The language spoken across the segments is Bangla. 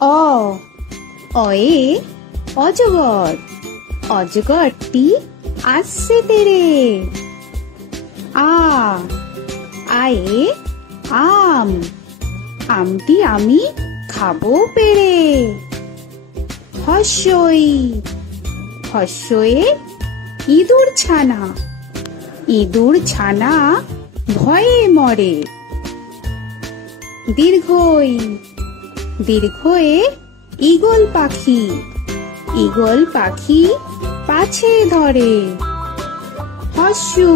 অ অয়ে অজগর, অজগরটি আসছে তেরে। আ আয়ে আম, আমটি আমি খাবো পেড়ে। হস্যই হস্যয়ে ইঁদুর ছানা, ইঁদুর ছানা ভয়ে মরে। দীর্ঘই দীর্ঘয়ে ঈগল পাখি, ঈগল পাখি পাছে ধরে। হস্যু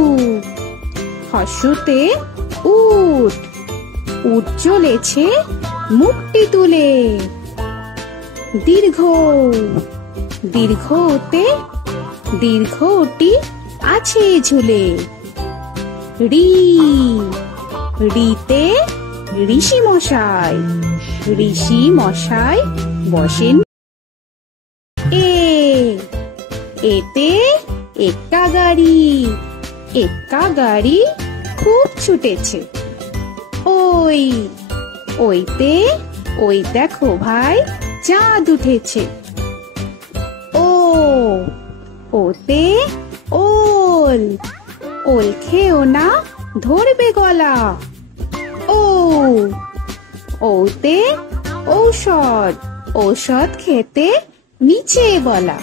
হস্যুতে উট, উট চলেছে মুখটি তুলে। দীর্ঘ দীর্ঘতে দীর্ঘটি আছে ঝুলে। রি রিতে ঋষি মশাই, ঋষি মশাই বসেন। এ এতে এক্কা গাড়ি, এক্কা গাড়ি খুব ছুটেছে। ওই ওইতে ওই দেখো ভাই চাঁদ উঠেছে। ও ওতে ওল, ওল খেও না ধরবে গলা। ও ওতে ঔষধ, ঔষধ খেতে নিচে গলা।